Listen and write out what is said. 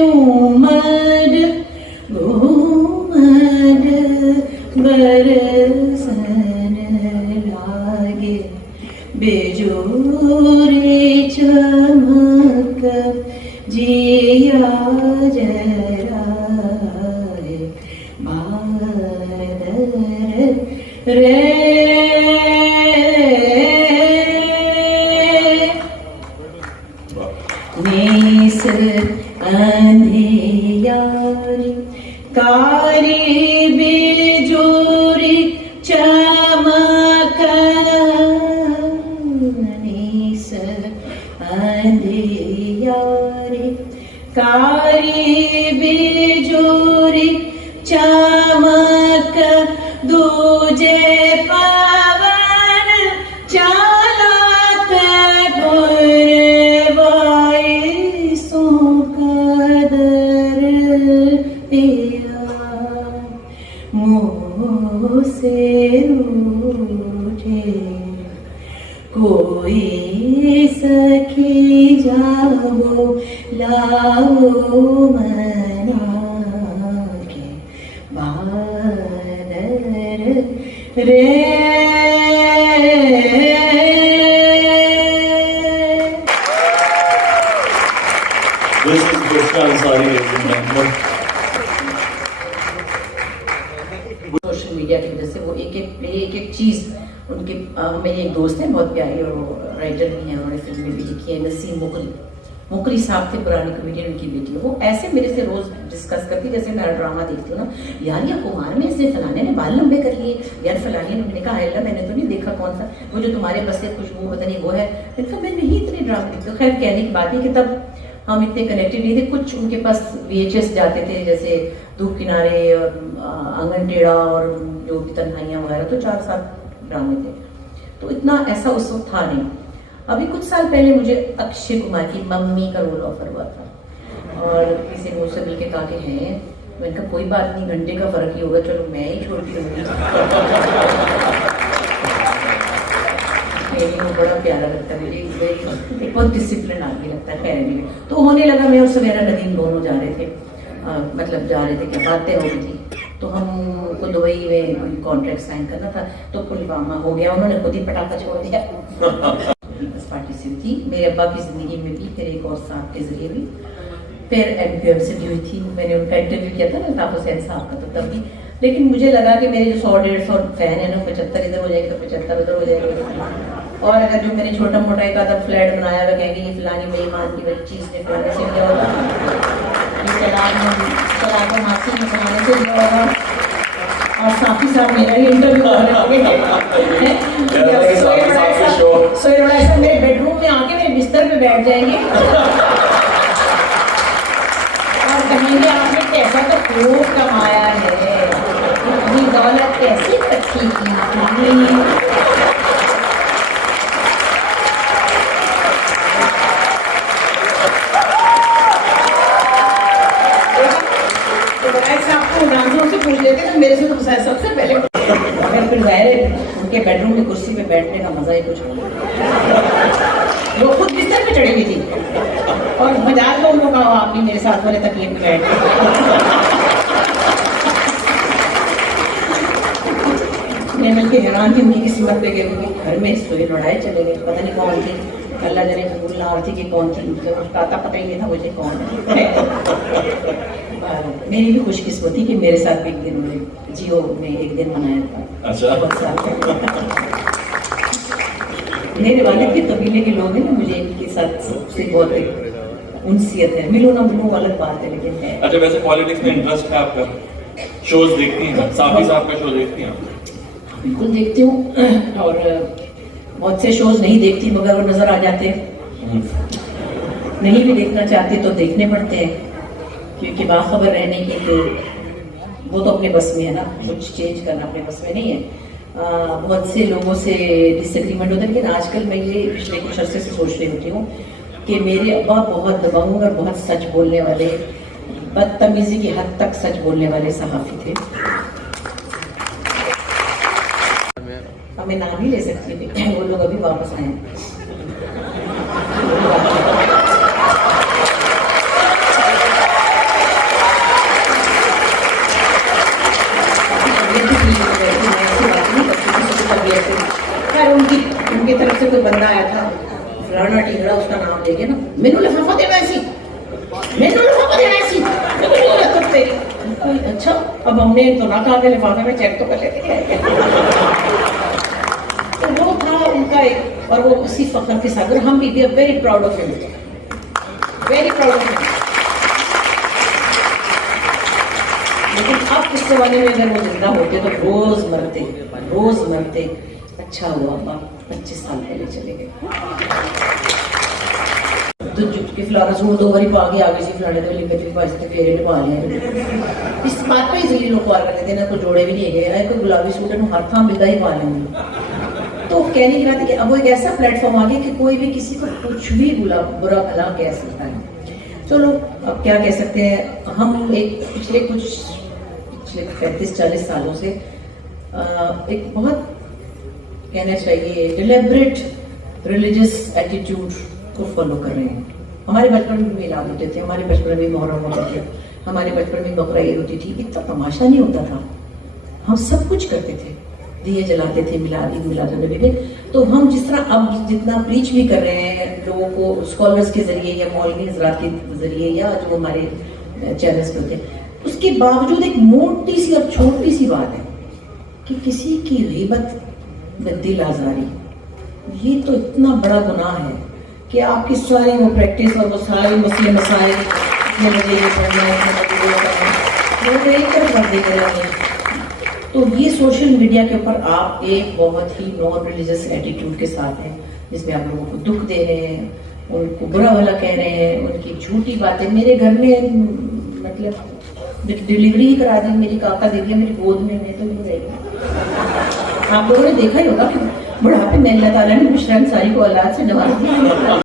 उमड़ घूमड़ बरसन लागे बेजोरे चमक जिया जराए बादल रे नेस अंधियारी कारी बेजोरी चमक नेस अंधियारी कारी बेजोरी चमक दूजे पवन चालत गुरवाई सो कदर पिया मुँह से रूठे कोई सखी जाओ लाओ मना के बादर रे सोशल मीडिया की वजह से वो एक एक चीज उनके मेरे एक दोस्त है बहुत प्यारी और वो राइटर भी हैं, उन्होंने फिल्म में भी लिखी है, नसीम मुकरी साहब थे, पुरानी कमेडियन, उनकी बेटी है। वो ऐसे मेरे से रोज डिस्कस करती, जैसे मैं ड्रामा देखती हूँ ना, यार ये कुमार में इसने फलाने ने बाल लंबे कर लिए, यार फलानी ने, मैंने कहा अल्लाह मैंने तो नहीं देखा कौन सा वो जो तुम्हारे बस से खुशबू पता नहीं वो है, मैं नहीं इतने ड्रामा देखती हूँ। खैर कहने की बात है कि तब हम इतने कनेक्टेड नहीं थे, कुछ उनके पास VHS जाते थे जैसे धूप किनारे और आंगन टेढ़ा और जो भी तन्हाइयाँ वगैरह, तो 4-7 ड्रामे थे, तो इतना ऐसा उस वक्त था नहीं। अभी कुछ साल पहले मुझे अक्षय कुमार की मम्मी का रोल ऑफर हुआ था और किसी ने मुझसे मिल के कहा कि हैं, मैंने कहा कोई बात नहीं, घंटे का फर्क ही होगा, चलो मैं ही छोड़ती रहूँगी। वो बड़ा प्यारा लगता है मुझे, एक बहुत डिसिप्लिन आदमी लगता है। खैर नहीं, तो होने लगा, मैं और सवेरा नदीम दोनों जा रहे थे, मतलब जा रहे थे, क्या बातें हो गई थी, तो हमको दुबई में कोई कॉन्ट्रैक्ट साइन करना था, तो पुलवामा हो गया, उन्होंने खुद ही पटाखा छोड़ दिया। पीपल्स पार्टी से थी, मेरे अब्बा की जिंदगी में भी, फिर एक और साहब के जरिए भी, फिर MQM से भी हुई थी, मैंने उनका इंटरव्यू किया था ना अल्ताफ हुसैन साहब का, तो तब भी। लेकिन मुझे लगा कि मेरे जो 100-150 फैन है ना, 75 इधर हो जाएंगे तो 75 उधर हो जाएंगे, और अगर जो मैंने छोटा मोटा एक आधा फ्लैट बनाया हुआ कहेंगे ये फलानी मेहमान की बड़ी चीज ने फलाने से लिया होगा, मासी ने फलाने से लिया होगा, और साफी साहब मेरा ही इंटरव्यू ऐसा मेरे बेडरूम में आके मेरे बिस्तर पे बैठ जाएंगे और कहेंगे आपने कैसा तो खूब कमाया है, इतनी दौलत कैसी इकट्ठी की आपने। पूछ लेते तो मेरे से तो सबसे पहले अगर फिर जाहिर है उनके बेडरूम में कुर्सी पे बैठने का मजा ही कुछ नहीं, वो खुद बिस्तर पे चढ़ी हुई थी और मजाक में उनको कहा आपने मेरे साथ वाले तकिए पे बैठ। मैं बल्कि हैरान थी उनकी किस्मत पे गई, उनके घर में सोई लड़ाई चले गई, पता नहीं कौन थी, अल्लाह जाने कबूल ना थी कि कौन थी, मतलब पता ही नहीं था मुझे कौन है। मेरी भी खुशकिस्मती कि मेरे साथ भी एक दिन जियो में एक दिन मनाया था। अच्छा। मेरे वाले के कबीले के लोग हैं ना, मुझे इनके साथ से बहुत उनसियत है, मिलो ना मिलो अलग बात है, लेकिन है। अच्छा, वैसे पॉलिटिक्स में इंटरेस्ट है आपका? शोज देखती हैं? साफी साहब का शो देखती हैं? बिल्कुल देखती हूँ, और बहुत से शोज नहीं देखती मगर वो नजर आ जाते हैं, नहीं भी देखना चाहती तो देखने पड़ते हैं, क्योंकि बाखबर रहने की तो वो तो अपने बस में है ना, कुछ चेंज करना अपने बस में नहीं है। बहुत से लोगों से डिसएग्रीमेंट होता है, लेकिन आजकल मैं ये पिछले कुछ अर्से से सोच रही होती हूँ कि मेरे अब्बा बहुत दबंग और बहुत सच बोलने वाले, बदतमीजी की हद तक सच बोलने वाले सहाफी थे। अब मैं नाम ही ले सकती थी, वो लोग अभी वापस आए। कोई बंदा आया था फलाना टिंगड़ा उसका नाम लेके ना, मैनू लिफाफा देना सी, मैनू लिफाफा देना सी, तो तेरी अच्छा अब हमने तो ना कहा लिफाफे में चेक तो कर लेते हैं। तो वो था उनका एक, और वो उसी फख्र के साथ, और हम भी we are very proud of him, very proud of him. लेकिन अब इस जमाने में अगर वो जिंदा होते तो रोज मरते। अच्छा हुआ बाप 25 साल पहले चले गए। तो जुटके फिलहाल सूट 2 बारी पा के आ गई सी, फलाने तो लिपे पास के फेरे निभा लिया। इस बात पे इजीली लोग पार कर लेते ना, कोई जोड़े भी नहीं गए, कोई गुलाबी सूट है हर थां मिलता ही पा लेंगे। तो कहने की बात है कि अब वो एक ऐसा प्लेटफॉर्म आ गया कि कोई भी किसी को कुछ भी बुरा भला कह सकता है। चलो अब क्या कह सकते हैं, हम एक पिछले 35-40 सालों से एक बहुत कहना चाहिए डिलिबरेट रिलीजियस एटीट्यूड को फॉलो कर रहे हैं। हमारे बचपन में मिलाद होते थे, हमारे बचपन में मुहर्रम होते थे, हमारे बचपन में बकरा ईद होती थी, इतना तमाशा नहीं होता था, हम सब कुछ करते थे, दिए जलाते थे, मिलाद नबी में। तो हम जिस तरह अब जितना प्रीच भी कर रहे हैं लोगों को स्कॉलर्स के जरिए या मौलवी हज़रात के जरिए या जो हमारे चैनल्स पे होते हैं, उसके बावजूद एक मोटी सी और छोटी सी बात है कि किसी की गीबत दिल आजारी, ये तो इतना बड़ा गुनाह है कि आपकी सारी वो प्रैक्टिस और वो सारे मसले मसाइल, मुझे ये पढ़ना है, वो एक तरफ रख देंगे। तो ये सोशल मीडिया के ऊपर आप एक बहुत ही नॉन रिलीजियस एटीट्यूड के साथ हैं, जिसमें आप लोगों को दुख दे रहे हैं, उनको बुरा भला कह रहे हैं, उनकी झूठी बातें। मेरे घर में मतलब डिलीवरी ही करा दी मेरी काका देखिए मेरी गोद में, मैं तो नहीं रही। आप लोगों ने देखा ही होगा कि बुढ़ापे में अल्लाह ताला ने मुशरम सारी को औलाद से नवाज दिया।